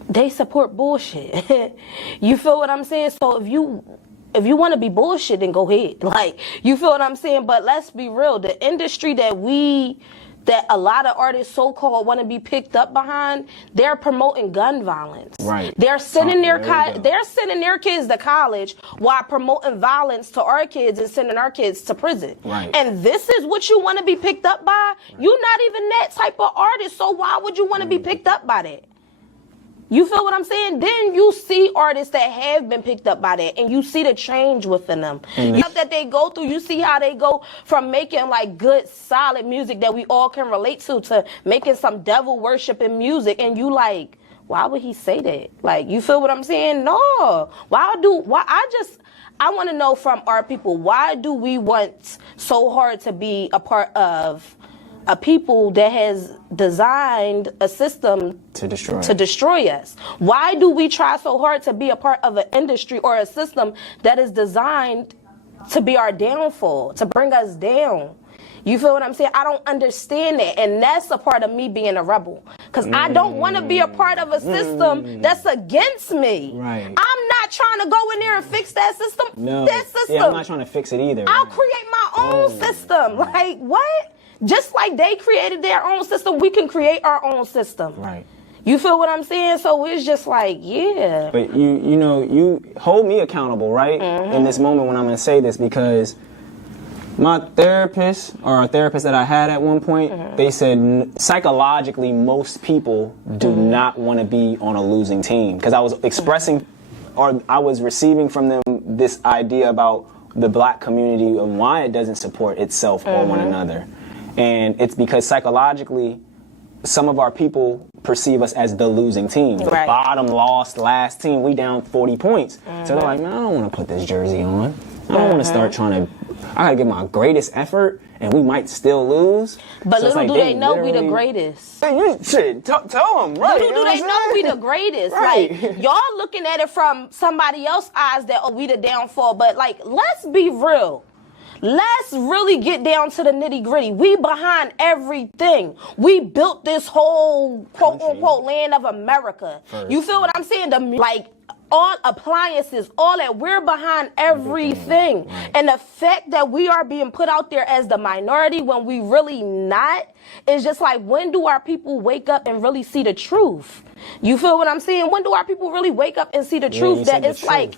they support bullshit. You feel what I'm saying? So if you want to be bullshit, then go ahead. Like, you feel what I'm saying? But let's be real. The industry that a lot of artists so-called want to be picked up behind, they're promoting gun violence. Right. They're sending their kids to college while promoting violence to our kids and sending our kids to prison. Right. And this is what you want to be picked up by? Right. You're not even that type of artist, so why would you want to be picked up by that? You feel what I'm saying? Then you see artists that have been picked up by that, and you see the change within them. That they go through, you see how they go from making like good, solid music that we all can relate to making some devil worshiping music, and you like, why would he say that? Like, you feel what I'm saying? No. I want to know from our people, why do we want so hard to be a part of a people that has designed a system to destroy us? Why do we try so hard to be a part of an industry or a system that is designed to be our downfall, to bring us down? You feel what I'm saying? I don't understand that, and that's a part of me being a rebel, because I don't want to be a part of a system that's against me. Right. I'm not trying to go in there and fix that system. No. That system. Yeah, I'm not trying to fix it either. I'll create my own system. Like, what? Just like they created their own system, we can create our own system. Right. You feel what I'm saying? So it's just like, yeah. But you hold me accountable, right? In this moment when I'm going to say this, because my therapist, or a therapist that I had at one point, they said psychologically most people do not want to be on a losing team. Because I was expressing, or I was receiving from them this idea about the black community and why it doesn't support itself or one another. And it's because psychologically, some of our people perceive us as the losing team. The bottom lost last team. We down 40 points. So they're like, man, I don't want to put this jersey on. I don't want to start trying to, I got to give my greatest effort and we might still lose. But so little do they know we the greatest. Shit, tell them, right? Little do they know we the greatest. Right. Like, y'all looking at it from somebody else's eyes that, we the downfall. But like, let's be real. Let's really get down to the nitty gritty. We behind everything. We built this whole quote unquote land of America. You feel what I'm saying? All appliances, all that, we're behind everything. And the fact that we are being put out there as the minority when we really not, is just like, when do our people wake up and really see the truth? You feel what I'm saying? When do our people really wake up and see the truth? That it's like,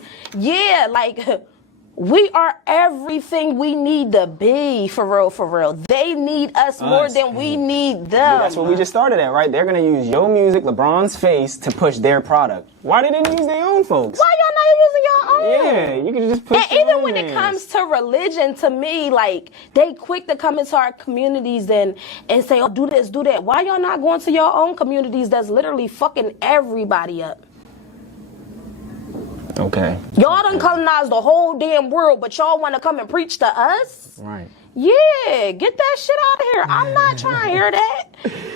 we are everything we need to be, for real, for real. They need us more than we need them. Yeah, that's what we just started at, right? They're going to use your music, LeBron's face, to push their product. Why they didn't use their own folks? Why y'all not using your own? Yeah, you can just push And even when it comes to religion, to me, like, they quick to come into our communities and say, oh, do this, do that. Why y'all not going to your own communities that's literally fucking everybody up? Okay. Y'all done colonized the whole damn world, but y'all want to come and preach to us? Right. Yeah, get that shit out of here. I'm not trying to hear that.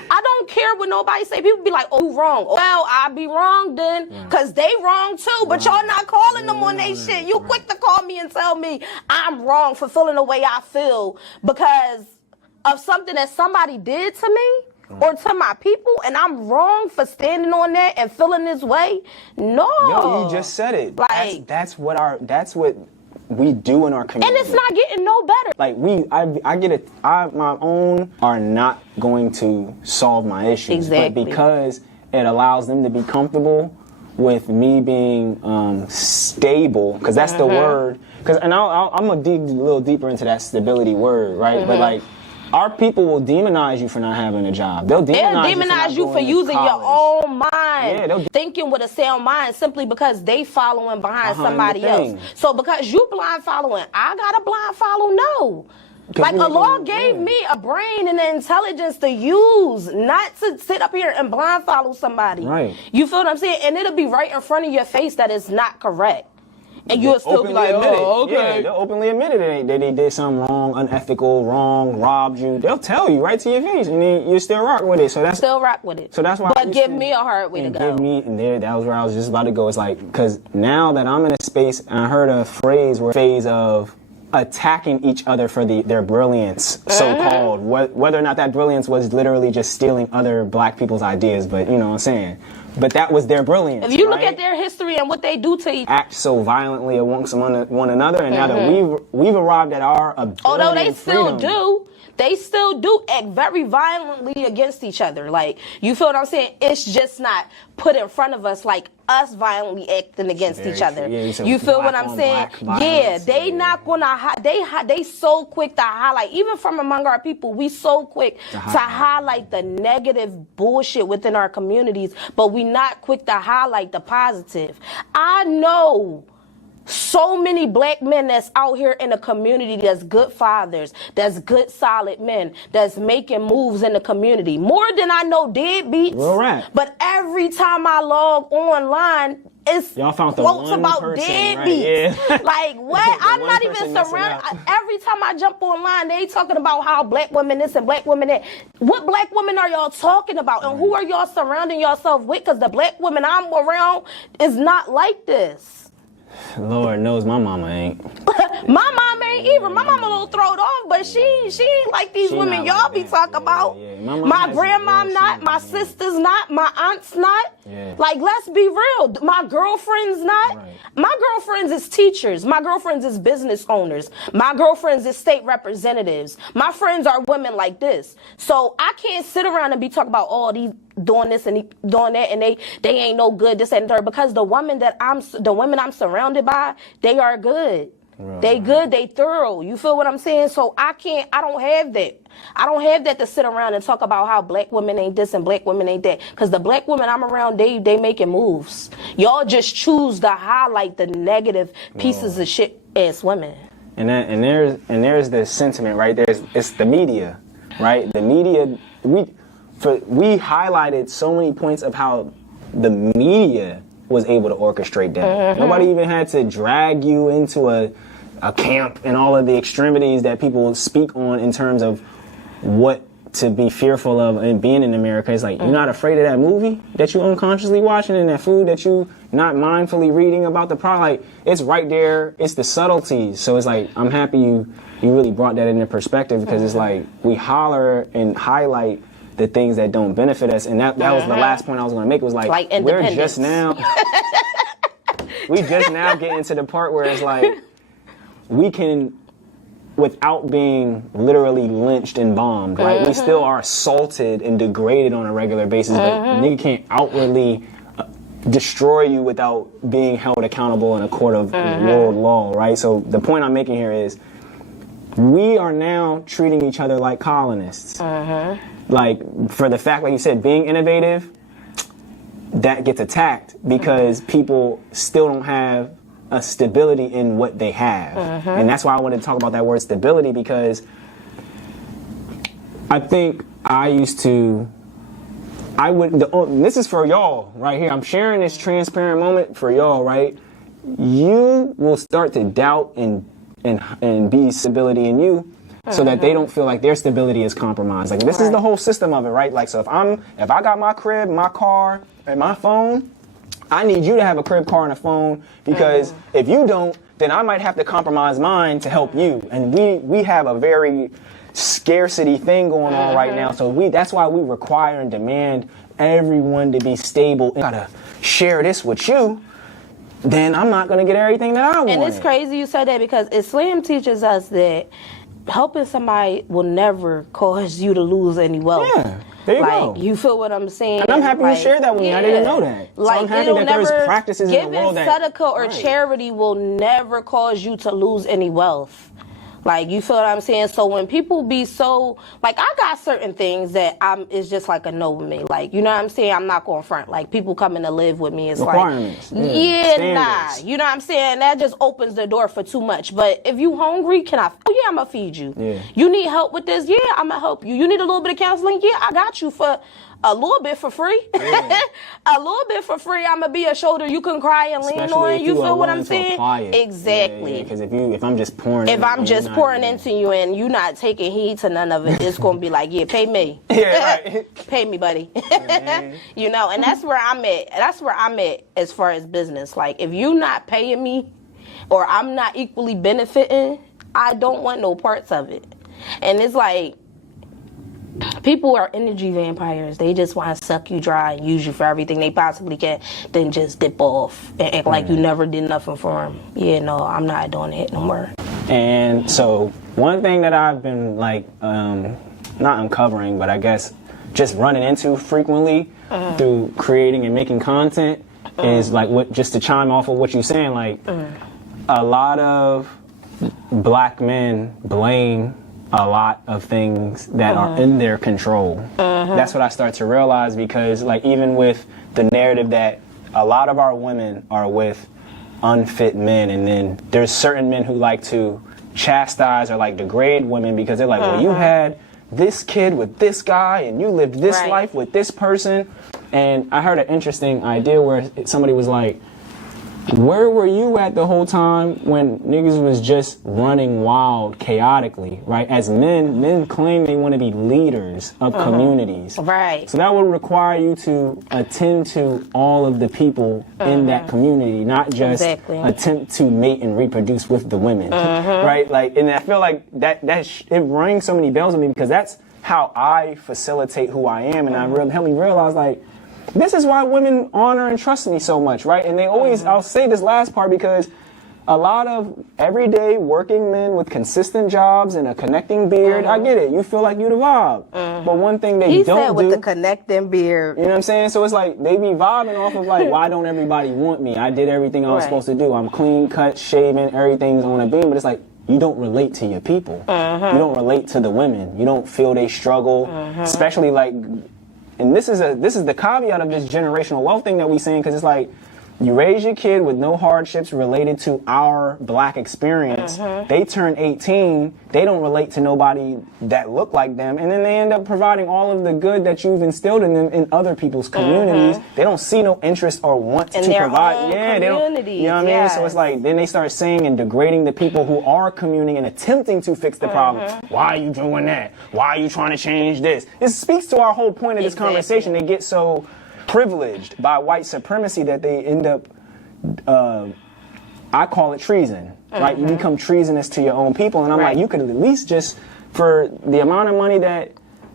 I don't care what nobody say. People be like, oh, you wrong. Well, I be wrong then, because they wrong too, but y'all not calling them on they shit. You quick to call me and tell me I'm wrong for feeling the way I feel because of something that somebody did to me or to my people, and I'm wrong for standing on that and feeling this way. No. Yo, you just said it. Like, that's what we do in our community. And it's not getting no better. Like my own are not going to solve my issues. Exactly. But because it allows them to be comfortable with me being stable, because that's the word. And I'm gonna dig a little deeper into that stability word, right? But like, our people will demonize you for not having a job. They'll demonize you for using your own mind, thinking with a sound mind, simply because they following behind somebody else. So because you blind following, I got a blind follow? No. Like, Allah gave me a brain and an intelligence to use, not to sit up here and blind follow somebody. Right. You feel what I'm saying? And it'll be right in front of your face that it's not correct. And you'll still be like, oh, okay. Yeah, they'll openly admit it. They did something wrong, unethical, wrong, robbed you. They'll tell you right to your face, and then you still rock with it. So that's still rock with it. So that's why. But give me a hard way to go. That was where I was just about to go. It's like, because now that I'm in a space, and I heard a phase of attacking each other for their brilliance, so-called. Whether or not that brilliance was literally just stealing other black people's ideas, but you know what I'm saying. But that was their brilliance. If you look at their history and what they do to each act so violently amongst one another, and now that we've arrived at our ability, although they still do. They still do act very violently against each other. Like, you feel what I'm saying? It's just not put in front of us like us violently acting against each other. Yeah, you feel what I'm saying? Yeah, they not gonna they so quick to highlight, even from among our people, we so quick to highlight the negative bullshit within our communities, but we not quick to highlight the positive. I know so many black men that's out here in the community that's good fathers, that's good solid men, that's making moves in the community. More than I know deadbeats. Real rap. But every time I log online, it's quotes about deadbeats. Right? Yeah. Like, what? I'm not even surrounded. Every time I jump online, they talking about how black women this and black women that. What black women are y'all talking about? And who are y'all surrounding yourself with? Because the black women I'm around is not like this. Lord knows my mama ain't. My mama ain't either. My mama a little thrown off, but she ain't like these women y'all be talking about. Yeah. My grandma not, my sister's not, my aunt's not. Yeah. Like, let's be real. My girlfriend's not. Right. My girlfriends is teachers. My girlfriends is business owners. My girlfriends is state representatives. My friends are women like this. So I can't sit around and be talking about all these doing this and doing that, and they ain't no good, this and third, because the women I'm surrounded by, they are good. Right. They good, they thorough. You feel what I'm saying? So I don't have that. I don't have that to sit around and talk about how black women ain't this and black women ain't that. Because the black women I'm around, they making moves. Y'all just choose to highlight the negative pieces of shit as women. And there's this sentiment, right? It's the media, right? The media, we highlighted so many points of how the media was able to orchestrate that. Nobody even had to drag you into a camp and all of the extremities that people speak on in terms of what to be fearful of and being in America. It's like, you're not afraid of that movie that you unconsciously watching and that food that you not mindfully reading about the product. Like, it's right there. It's the subtleties. So it's like, I'm happy you really brought that into perspective, because it's like, we holler and highlight the things that don't benefit us, and that was the last point I was going to make. Was like we're just now getting to the part where it's like we can, without being literally lynched and bombed, right? We still are assaulted and degraded on a regular basis, but nigga can't outwardly destroy you without being held accountable in a court of world law, right? So the point I'm making here is we are now treating each other like colonists. Like, for the fact, like you said, being innovative, that gets attacked because people still don't have a stability in what they have. And that's why I wanted to talk about that word stability, because I think this is for y'all right here. I'm sharing this transparent moment for y'all, right? You will start to doubt and be stability in you so that they don't feel like their stability is compromised. Like, this is the whole system of it, right? Like, so if I got my crib, my car, and my phone, I need you to have a crib, car, and a phone, because if you don't, then I might have to compromise mine to help you. And we have a very scarcity thing going on right now. So that's why we require and demand everyone to be stable. I gotta share this with you, then I'm not gonna get everything that I want. And it's crazy you said that, because Islam teaches us that helping somebody will never cause you to lose any wealth. Yeah. There you go. You feel what I'm saying? And I'm happy you shared that with me. I didn't know that. So I'm happy that there's practices in the world that... Giving sadaqah or charity will never cause you to lose any wealth. Like, you feel what I'm saying? So when people be so, like, I got certain things that it's just like a no with me. Like, you know what I'm saying? I'm not going front. Like, people coming to live with me, it's requirements. Like, nah. You know what I'm saying? That just opens the door for too much. But if you hungry, I'm going to feed you. Yeah. You need help with this? Yeah, I'm going to help you. You need a little bit of counseling? Yeah, I got you for a little bit for free. Yeah. A little bit for free. I'm gonna be a shoulder you can cry and lean on. You feel what I'm saying? Exactly. Because if I'm just pouring, into you and you not taking heed to none of it, it's gonna be like, yeah, pay me. Yeah, right. Pay me, buddy. You know, and that's where I'm at. That's where I'm at as far as business. Like, if you not paying me, or I'm not equally benefiting, I don't want no parts of it. And it's like, people are energy vampires. They just want to suck you dry and use you for everything they possibly can, then just dip off and act like you never did nothing for them. Yeah, no, I'm not doing it no more. And so one thing that I've been like, not uncovering, but I guess just running into frequently through creating and making content is like, just to chime off of what you're saying, like a lot of black men blame a lot of things that are in their control. That's what I start to realize, because like, even with the narrative that a lot of our women are with unfit men, and then there's certain men who like to chastise or like degrade women because they're like, well, you had this kid with this guy and you lived this life with this person. And I heard an interesting idea where somebody was like, where were you at the whole time when niggas was just running wild chaotically, right? As men claim they want to be leaders of communities. Right. So that would require you to attend to all of the people in that community, not just attempt to mate and reproduce with the women, right? Like, and I feel like it rang so many bells with me, because that's how I facilitate who I am, and I helped me realize, like, this is why women honor and trust me so much, right? And they always, I'll say this last part, because a lot of everyday working men with consistent jobs and a connecting beard, I get it. You feel like you the vibe. But one thing they don't said with the connecting beard. You know what I'm saying? So it's like, they be vibing off of like, why don't everybody want me? I did everything I was supposed to do. I'm clean cut, shaven, everything's on a beam. But it's like, you don't relate to your people. You don't relate to the women. You don't feel they struggle, especially like... And this is the caveat of this generational wealth thing that we saying, because it's like, you raise your kid with no hardships related to our black experience. They turn 18, they don't relate to nobody that look like them, and then they end up providing all of the good that you've instilled in them in other people's communities. They don't see no interest or want to provide. They don't. You know what I mean? So it's like, then they start saying and degrading the people who are communing and attempting to fix the problem. Why are you doing that? Why are you trying to change this? It speaks to our whole point of this conversation. They get so privileged by white supremacy that they end up, I call it treason, right? You become treasonous to your own people. And I'm like, you could at least just, for the amount of money that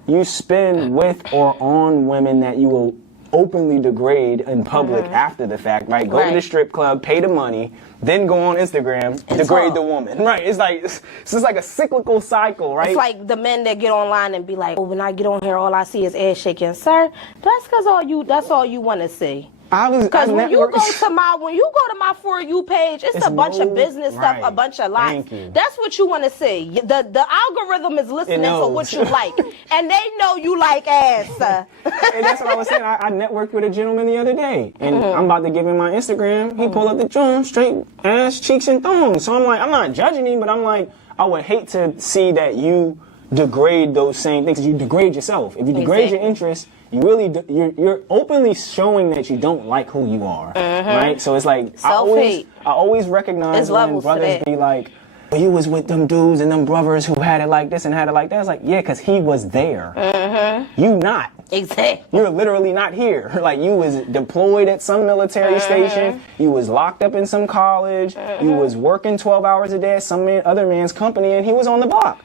you spend with or on women that you will openly degrade in public after the fact, right? Go to the strip club, pay the money, then go on Instagram, degrade the woman, right? It's like, it's just like a cyclical cycle, right? It's like the men that get online and be like, oh, when I get on here, all I see is ass shaking. Sir, that's because that's all you want to see. Because when you go to my For You page, it's a bunch of business stuff, a bunch of lies. That's what you want to see. The algorithm is listening to what you like, and they know you like ass. And that's what I was saying. I networked with a gentleman the other day, and I'm about to give him my Instagram. He pulled up the joint, straight ass, cheeks, and thongs. So I'm like, I'm not judging him, but I'm like, I would hate to see that you degrade those same things. You degrade yourself. If you degrade your interests, you really you're openly showing that you don't like who you are, right? So it's like I always recognize when brothers be like, you was with them dudes and them brothers who had it like this and had it like that. I was like, yeah, because he was there. You not. Exactly. You're literally not here. Like, you was deployed at some military station. You was locked up in some college. You was working 12 hours a day at some other man's company, and he was on the block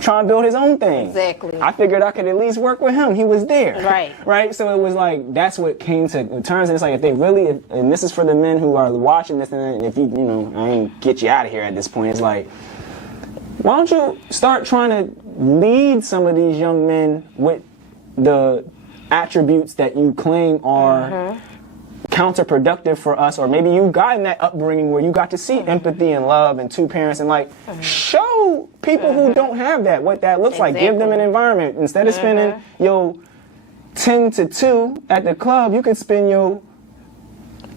trying to build his own thing. Exactly. I figured I could at least work with him. He was there. Right. Right? So it was like, that's what came to terms. And it's like, if they really, and this is for the men who are watching this, and if you know, I ain't get you out of here at this point, it's like, why don't you start trying to lead some of these young men with the attributes that you claim are counterproductive for us, or maybe you got in that upbringing where you got to see empathy and love and two parents, and like show people who don't have that what that looks like. Give them an environment. Instead of spending your 10 to 2 at the club, you could spend your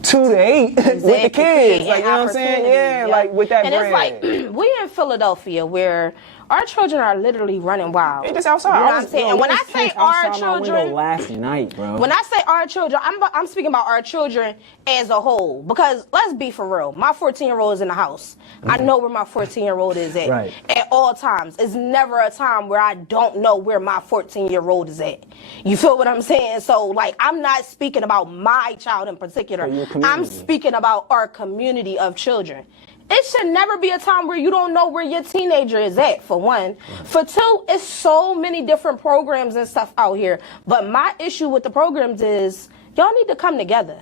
2 to 8 with the kids. Like, you know what I'm saying? Yeah, like with that and bread. It's like, we in Philadelphia where our children are literally running wild. They just outside. You know what I'm saying? And when I say our children, last night, bro. When I say our children, I'm speaking about our children as a whole. Because let's be for real, my 14-year-old is in the house. I know where my 14-year-old is at at all times. It's never a time where I don't know where my 14-year-old is at. You feel what I'm saying? So, like, I'm not speaking about my child in particular. I'm speaking about our community of children. It should never be a time where you don't know where your teenager is at, for one. For two, it's so many different programs and stuff out here. But my issue with the programs is y'all need to come together.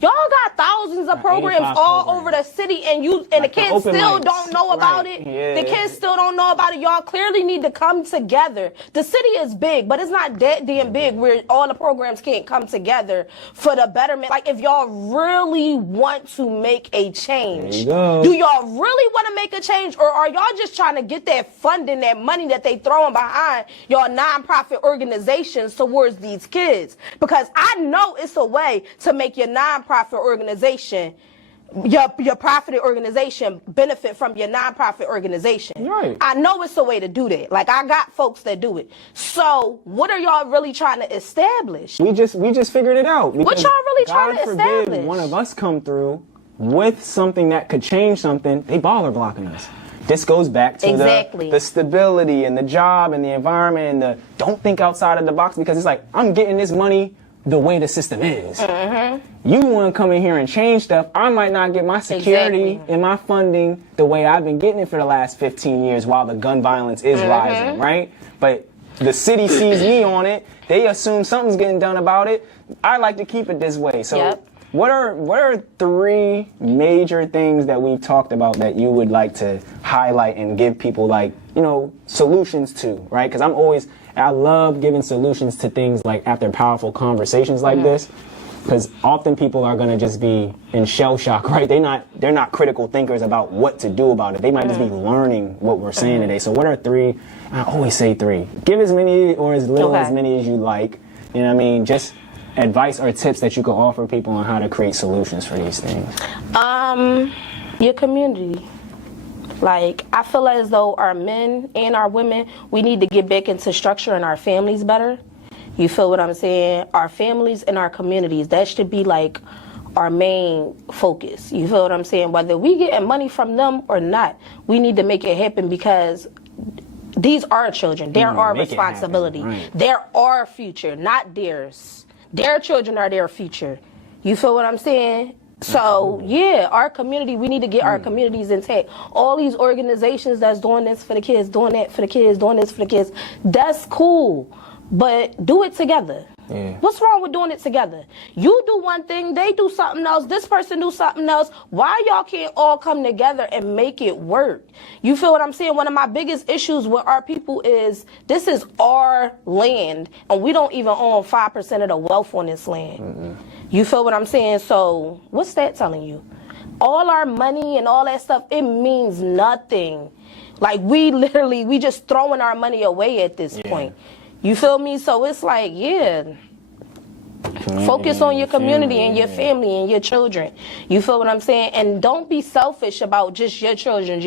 Y'all got thousands of programs all over the city, and the kids still don't know about it. Yeah. The kids still don't know about it. Y'all clearly need to come together. The city is big, but it's not that damn big where all the programs can't come together for the betterment. Like, if y'all really want to make a change, do y'all really want to make a change, or are y'all just trying to get that funding, that money that they throwing behind y'all nonprofit organizations towards these kids? Because I know it's a way to make your nonprofit organization, your profited organization, benefit from your nonprofit organization. Right. I know it's a way to do that. Like, I got folks that do it. So what are y'all really trying to establish? We just figured it out. What y'all really trying to establish? God forbid one of us come through with something that could change something, they baller blocking us. This goes back to the stability and the job and the environment and the don't think outside of the box, because it's like, I'm getting this money the way the system is. You want to come in here and change stuff, I might not get my security and my funding the way I've been getting it for the last 15 years while the gun violence is rising, right? But the city sees me on it, they assume something's getting done about it. I like to keep it this way. So what are 3 major things that we've talked about that you would like to highlight and give people, like, you know, solutions to, right? Because I love giving solutions to things like after powerful conversations like this, because often people are going to just be in shell shock, right? They're not critical thinkers about what to do about it. They might just be learning what we're saying today. So what are 3? I always say 3. Give as many or as little as many as you like. You know what I mean? Just advice or tips that you could offer people on how to create solutions for these things. Your community. Like, I feel as though our men and our women, we need to get back into structuring our families better. You feel what I'm saying? Our families and our communities, that should be like our main focus. You feel what I'm saying? Whether we getting money from them or not, we need to make it happen, because these are children. They're our responsibility. Right. They're our future, not theirs. Their children are their future. You feel what I'm saying? So, yeah, our community, we need to get our communities intact. All these organizations that's doing this for the kids, doing that for the kids, doing this for the kids, that's cool. But do it together. Yeah. What's wrong with doing it together? You do one thing, they do something else, this person do something else. Why y'all can't all come together and make it work? You feel what I'm saying? One of my biggest issues with our people is this is our land, and we don't even own 5% of the wealth on this land. You feel what I'm saying? So what's that telling you? All our money and all that stuff, it means nothing. Like, we just throwing our money away at this point. You feel me? So it's like, focus on your community and your family and your children. You feel what I'm saying? And don't be selfish about just your children,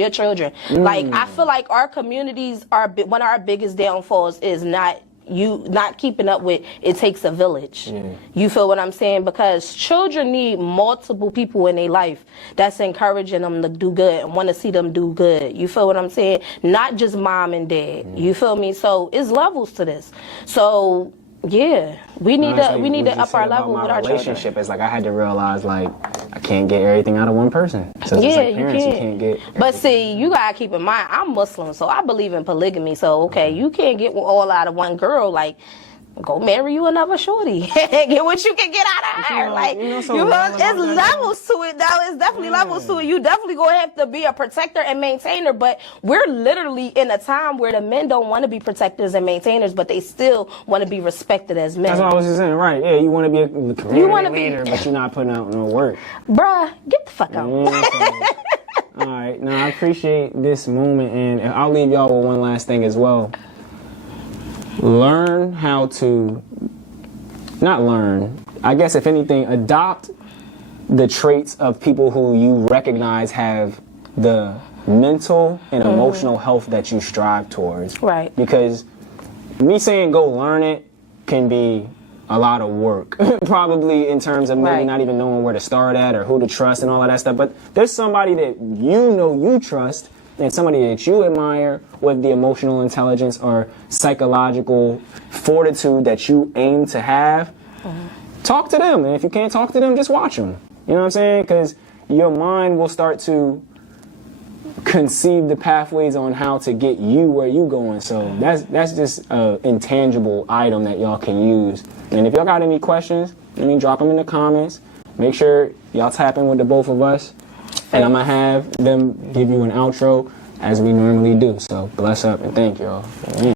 Like, I feel like our communities one of our biggest downfalls is not you not keeping up with it takes a village. You feel what I'm saying? Because children need multiple people in their life that's encouraging them to do good and want to see them do good. You feel what I'm saying? Not just mom and dad. You feel me? So it's levels to this. So yeah, we need to up our level with our relationship. children. It's like I had to realize, like, I can't get everything out of one person. So Yeah, it's like you parents, can't. get. But see, you gotta keep in mind, I'm Muslim, so I believe in polygamy. So okay, you can't get all out of one girl. Like, go marry you another shorty. Get what you can get out of her. Like, it's levels to it, though. It's definitely levels to it. You definitely gonna have to be a protector and maintainer. But we're literally in a time where the men don't want to be protectors and maintainers, but they still want to be respected as men. That's what I was just saying, right? Yeah, you want to be a community leader, but you're not putting out no work. Bruh, get the fuck out. All right, now I appreciate this moment, and I'll leave y'all with one last thing as well. Learn how to, not learn, I guess if anything, adopt the traits of people who you recognize have the mental and emotional health that you strive towards. Right. Because me saying go learn it can be a lot of work, probably in terms of maybe not even knowing where to start at or who to trust and all of that stuff. But there's somebody that you know you trust and somebody that you admire with the emotional intelligence or psychological fortitude that you aim to have. Talk to them. And if you can't talk to them, just watch them. You know what I'm saying? Because your mind will start to conceive the pathways on how to get you where you going. So that's just an intangible item that y'all can use. And if y'all got any questions, drop them in the comments. Make sure y'all tap in with the both of us. And I'm going to have them give you an outro as we normally do. So bless up and thank y'all.